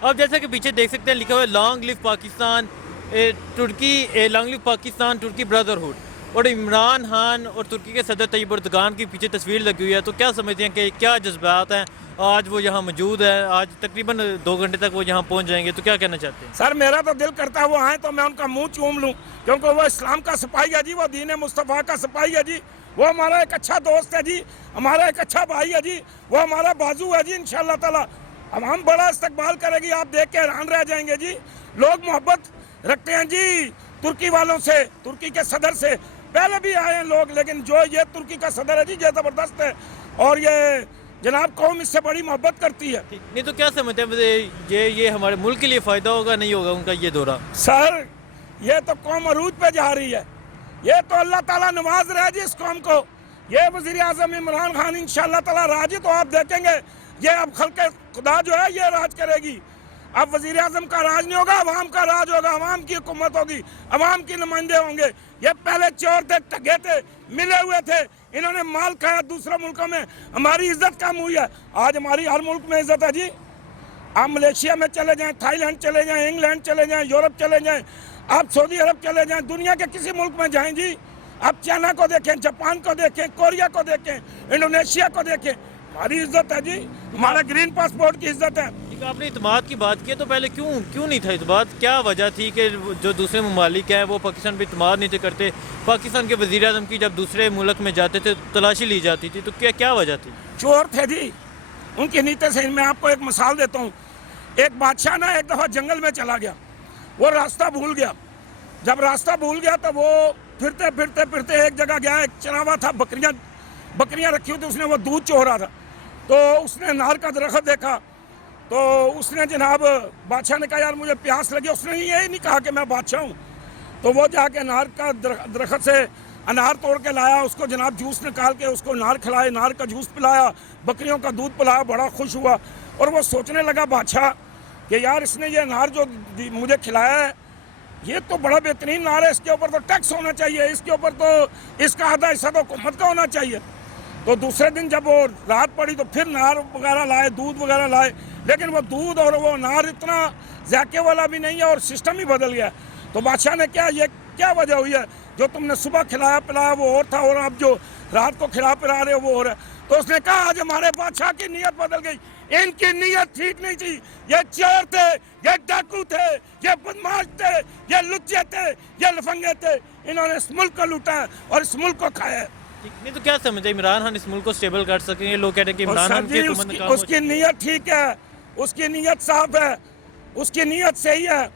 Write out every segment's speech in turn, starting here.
اب جیسا کہ پیچھے دیکھ سکتے ہیں لکھا ہوا ہے لانگ لیو پاکستان، ترکی، لانگ لیو پاکستان ترکی برادرہڈ، اور عمران خان اور ترکی کے صدر طیب اردگان کی پیچھے تصویر لگی ہوئی ہے، تو کیا سمجھتے ہیں کہ کیا جذبات ہیں؟ آج وہ یہاں موجود ہے، آج تقریباً 2 گھنٹے تک وہ یہاں پہنچ جائیں گے، تو کیا کہنا چاہتے ہیں؟ سر میرا تو دل کرتا ہے وہ آئیں تو میں ان کا منہ چوم لوں، کیونکہ وہ اسلام کا سپاہی ہے جی، وہ دین مصطفیٰ کا سپاہی ہے جی، وہ ہمارا ایک اچھا دوست ہے جی، ہمارا ایک اچھا بھائی ہے جی، وہ ہمارا بازو ہے جی انشاءاللہ تعالی۔ اب ہم بڑا استقبال کرے گی، آپ دیکھ کے حیران رہ جائیں گے جی۔ لوگ محبت رکھتے ہیں جی ترکی والوں سے، ترکی کے صدر سے، پہلے بھی آئے ہیں لوگ، لیکن جو یہ ترکی کا صدر ہے جی یہ زبردست ہے، اور یہ جناب قوم اس سے بڑی محبت کرتی ہے۔ نہیں تو کیا سمجھتے ہیں یہ ہمارے ملک کے لیے فائدہ ہوگا نہیں ہوگا ان کا یہ دورہ؟ سر یہ تو قوم عروج پہ جا رہی ہے، یہ تو اللہ تعالیٰ نواز رہا ہے جی اس قوم کو۔ یہ وزیر اعظم عمران خان انشاءاللہ تعالیٰ راج تو آپ دیکھیں گے، یہ اب خلق خدا جو ہے یہ راج کرے گی۔ اب وزیر اعظم کا راج نہیں ہوگا، عوام کا راج ہوگا، عوام کی حکومت ہوگی، عوام کے نمائندے ہوں گے۔ یہ پہلے چور تھے، ٹھگے تھے، ملے ہوئے تھے، انہوں نے مال کھایا دوسرے ملکوں میں، ہماری عزت کم ہوئی ہے۔ آج ہماری ہر ملک میں عزت ہے جی، آپ ملیشیا میں چلے جائیں، تھائی لینڈ چلے جائیں، انگلینڈ چلے جائیں، یورپ چلے جائیں، آپ سعودی عرب چلے جائیں، دنیا کے کسی ملک میں جائیں جی، آپ چائنا کو دیکھیں، جاپان کو دیکھیں، کوریا کو دیکھیں، انڈونیشیا کو دیکھیں، ہماری عزت ہے جی، ہمارا گرین پاسپورٹ کی عزت ہے۔ آپ نے اعتماد کی بات کی ہے، تو پہلے کیوں نہیں تھا اعتماد؟ کیا وجہ تھی کہ جو دوسرے ممالک ہیں وہ پاکستان پہ اعتماد نہیں تھے کرتے؟ پاکستان کے وزیر اعظم کی جب دوسرے ملک میں جاتے تھے تلاشی لی جاتی تھی، تو کیا وجہ تھی؟ چور تھے جی، ان کی نیتیں سے میں آپ کو ایک مثال دیتا ہوں۔ ایک بادشاہ نا ایک دفعہ جنگل میں چلا گیا، وہ راستہ بھول گیا، جب راستہ بھول گیا تو وہ پھرتے ایک جگہ گیا، ایک چراوا تھا، بکریاں رکھی ہوئی تھی، اس نے وہ دودھ چو رہا تھا، تو اس نے انار کا درخت دیکھا، تو اس نے جناب بادشاہ نے کہا یار مجھے پیاس لگی، اس نے یہی نہیں کہا کہ میں بادشاہ ہوں، تو وہ جا کے انار کا درخت سے انار توڑ کے لایا، اس کو جناب جوس نکال کے اس کو انار کھلائے، انار کا جوس پلایا، بکریوں کا دودھ پلایا، بڑا خوش ہوا، اور وہ سوچنے لگا بادشاہ کہ یار اس نے یہ انار جو مجھے کھلایا ہے یہ تو بڑا بہترین انار ہے، اس کے اوپر تو ٹیکس ہونا چاہیے، اس کے اوپر تو اس کا آدھا حصہ تو حکومت کا ہونا چاہیے۔ تو دوسرے دن جب وہ رات پڑی تو پھر انار وغیرہ لائے، دودھ وغیرہ لائے، لیکن وہ دودھ اور وہ انار اتنا ذائقے والا بھی نہیں ہے اور سسٹم ہی بدل گیا۔ تو بادشاہ نے یہ کیا وجہ ہوئی ہے؟ جو تم نے صبح کھلایا پلایا وہ اور تھا، اور اب جو رات کو کھلا پلا رہے ہو وہ اور ہے۔ تو اس نے کہا آج ہمارے بادشاہ کی نیت بدل گئی، ان کی نیت ٹھیک نہیں تھی، یہ چور تھے، یہ ڈاکو تھے، یہ بدماش تھے، یہ لچے تھے، یہ لفنگے تھے، انہوں نے اس ملک کو لوٹا ہے اور اس ملک کو کھایا ہے۔ نہیں تو کیا سمجھتے ہیں عمران خان اس ملک کو سٹیبل کر سکیں گے؟ لوگ کہتے ہیں کہ عمران خان کی حکومت ناکام ہو اس کی نیت ٹھیک ہے، اس کی نیت صاف ہے، اس کی نیت صحیح ہے،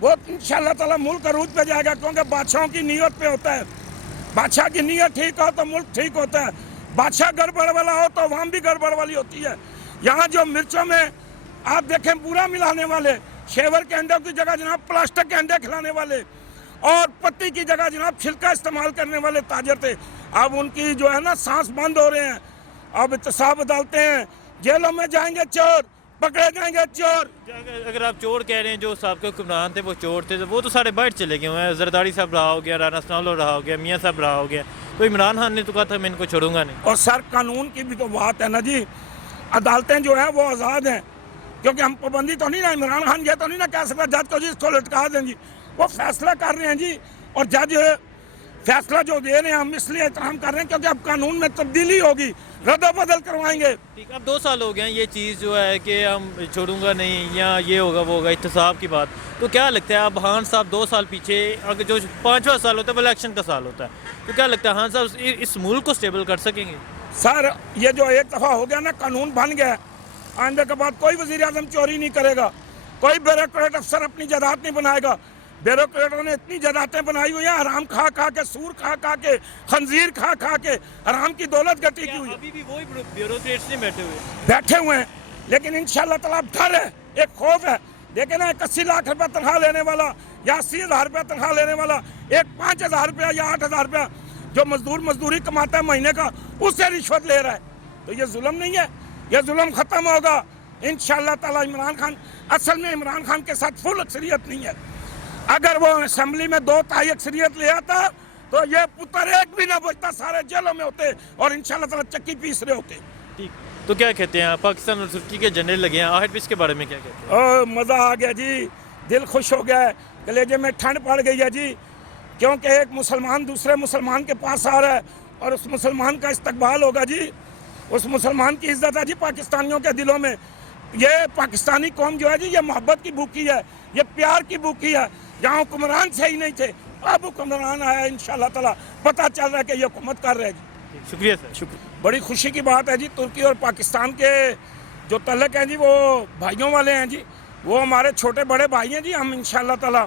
وہ انشاءاللہ تعالیٰ ملک عروج پہ جائے گا، کیونکہ بادشاہوں کی نیت پہ ہوتا ہے۔ بادشاہ کی نیت ٹھیک ہو تو ملک ٹھیک ہوتا ہے، بادشاہ گڑبڑ والا ہو تو عوام بھی گڑبڑ والی ہوتی ہے۔ یہاں جو مرچوں میں آپ دیکھیں پورا ملانے والے، شیور کے انڈوں کی جگہ جناب پلاسٹک کے انڈے کھلانے والے، اور پتی کی جگہ جناب چھلکا استعمال کرنے والے تاجر تھے، اب ان کی جو ہے نا سانس بند ہو رہے ہیں، اب احتساب عدالتیں ہیں، جیلوں میں جائیں گے چور، پکڑے جائیں گے چور۔ اگر آپ چور کہہ رہے ہیں، جو سابقہ حکمران تھے وہ چور تھے، وہ تو سارے باہر چلے گئے ہیں، زرداری صاحب رہا ہو گیا، رانا سنالو رہا ہو گیا، میاں صاحب رہا ہو گیا، تو عمران خان نے تو کہا تھا میں ان کو چھوڑوں گا نہیں۔ اور سر قانون کی بھی تو بات ہے نا جی، عدالتیں جو ہیں وہ آزاد ہیں، کیونکہ ہم پابندی تو نہیں نا، عمران خان یہ تو نہیں نا کہہ سکتا جج کو جی اس کو لٹکا دیں جی، وہ فیصلہ کر رہے ہیں جی، اور جج فیصلہ جو دے رہے ہیں ہم اس لیے احترام کر رہے ہیں کیونکہ اب قانون میں تبدیلی ہوگی، رد و بدل کروائیں گے۔ ٹھیک، اب 2 سال ہو گئے ہیں یہ چیز جو ہے کہ ہم چھوڑوں گا نہیں یا یہ ہوگا وہ ہوگا، احتساب کی بات، تو کیا لگتا ہے اب خان صاحب 2 سال پیچھے، اگر جو 5واں سال ہوتا ہے وہ الیکشن کا سال ہوتا ہے، تو کیا لگتا ہے خان صاحب اس ملک کو سٹیبل کر سکیں گے؟ سر یہ جو ایک دفعہ ہو گیا نا قانون بن گیا، آئندہ کے بعد کوئی وزیر اعظم چوری نہیں کرے گا، کوئی بیوروکریٹ افسر اپنی جائیداد نہیں بنائے گا۔ بیوروکریٹوں نے اتنی جائیدادیں بنائی ہوئی ہیں، حرام کھا کھا کے، سور کھا کھا کے، خنزیر کھا کھا کے حرام کی دولت گٹی کی ہوئی ہے۔ ابھی بھی وہی بیوروکریٹس نہیں بیٹھے ہوئے ہیں، لیکن انشاءاللہ تعالیٰ ڈر ہے، ایک خوف ہے۔ دیکھیں نا ایک 80 لاکھ روپے تنخواہ لینے والا یا 80,000 روپے تنخواہ لینے والا، ایک 5,000 روپیہ یا 8,000 روپیہ جو مزدوری کماتا ہے مہینے کا، اس سے رشوت لے رہا ہے، تو یہ ظلم نہیں ہے؟ یہ ظلم ختم ہوگا انشاءاللہ تعالیٰ۔ عمران خان اصل میں عمران خان کے ساتھ فل اکثریت نہیں ہے، اگر وہ اسمبلی میں 2/3 اکثریت لے آتا تو یہ پتر ایک بھی نہ بچتا، سارے جیلوں میں ہوتے اور انشاءاللہ تعالیٰ چکی پیس رہے ہوتے۔ ٹھیک تو کیا کہتے ہیں پاکستان اور ترکی کے جنرل لگے ہیں آہٹ پہ، اس کے بارے میں کیا کہتے مزہ آ گیا جی، دل خوش ہو گیا ہے، کلیجے میں ٹھنڈ پڑ گئی ہے جی، کیونکہ ایک مسلمان دوسرے مسلمان کے پاس آ رہا ہے اور اس مسلمان کا استقبال ہوگا جی، اس مسلمان کی عزت ہے جی پاکستانیوں کے دلوں میں۔ یہ پاکستانی قوم جو ہے جی، یہ محبت کی بھوکی ہے، یہ پیار کی بھوکی ہے۔ جہاں حکمران صحیح نہیں تھے، اب حکمران آیا انشاءاللہ تعالیٰ، پتہ چل رہا ہے کہ یہ حکومت کر رہے ہیں جی۔ ہیں؟ شکریہ سر، شکریہ۔ بڑی خوشی کی بات ہے جی، ترکی اور پاکستان کے جو تعلق ہیں جی وہ بھائیوں والے ہیں جی، وہ ہمارے چھوٹے بڑے بھائی ہیں جی، ہم انشاءاللہ تعالیٰ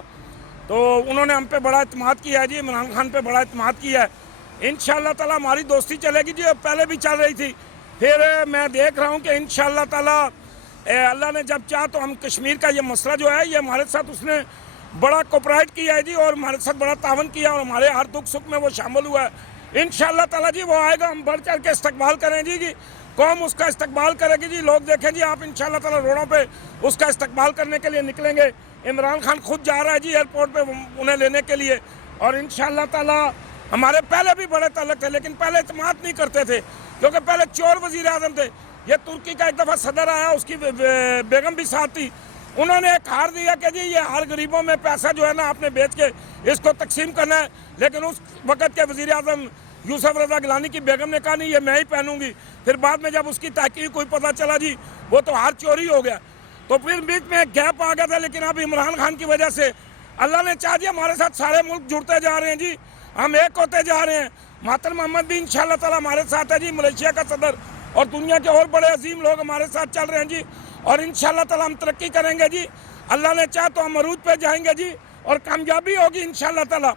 تو انہوں نے ہم پہ بڑا اعتماد کیا ہے جی، عمران خان پہ بڑا اعتماد کیا ہے۔ انشاءاللہ تعالیٰ ہماری دوستی چلے گی جی، پہلے بھی چل رہی تھی، پھر میں دیکھ رہا ہوں کہ انشاءاللہ تعالیٰ اللہ نے جب چاہا تو ہم کشمیر کا یہ مسئلہ جو ہے، یہ ہمارے ساتھ اس نے بڑا کوپریٹ کیا ہے جی، اور ہمارے ساتھ بڑا تعاون کیا، اور ہمارے ہر دکھ سکھ میں وہ شامل ہوا ہے۔ انشاءاللہ تعالیٰ جی وہ آئے گا، ہم بڑھ چڑھ کے استقبال کریں جی، قوم اس کا استقبال کرے گی جی، لوگ دیکھیں جی، آپ انشاءاللہ تعالیٰ روڈوں پہ اس کا استقبال کرنے کے لیے نکلیں گے۔ عمران خان خود جا رہا ہے جی ایئرپورٹ پہ انہیں لینے کے لیے، اور انشاءاللہ تعالیٰ ہمارے پہلے بھی بڑے تعلق تھے، لیکن پہلے اعتماد نہیں کرتے تھے کیونکہ پہلے چور وزیر اعظم تھے۔ یہ ترکی کا ایک دفعہ صدر آیا، اس کی بیگم بھی ساتھ تھی، انہوں نے ایک ہار دیا کہ جی یہ ہر غریبوں میں پیسہ جو ہے نا آپ نے بیچ کے اس کو تقسیم کرنا ہے، لیکن اس وقت کے وزیر اعظم یوسف رضا گیلانی کی بیگم نے کہا نہیں یہ میں ہی پہنوں گی۔ پھر بعد میں جب اس کی تحقیق کوئی پتہ چلا جی وہ تو ہار چوری ہو گیا، تو پھر بیچ میں ایک گیپ آ گیا تھا، لیکن اب عمران خان کی وجہ سے اللہ نے چاہ دیا، ہمارے ساتھ سارے ملک جڑتے جا رہے ہیں جی، ہم ایک ہوتے جا رہے ہیں۔ مہاتر محمد بھی انشاءاللہ تعالیٰ ہمارے ساتھ ہے جی، ملیشیا کا صدر، اور دنیا کے اور بڑے عظیم لوگ ہمارے ساتھ چل رہے ہیں جی، اور انشاءاللہ تعالیٰ ہم ترقی کریں گے جی، اللہ نے چاہ تو ہم عروج پہ جائیں گے جی، اور کامیابی ہوگی انشاءاللہ تعالیٰ۔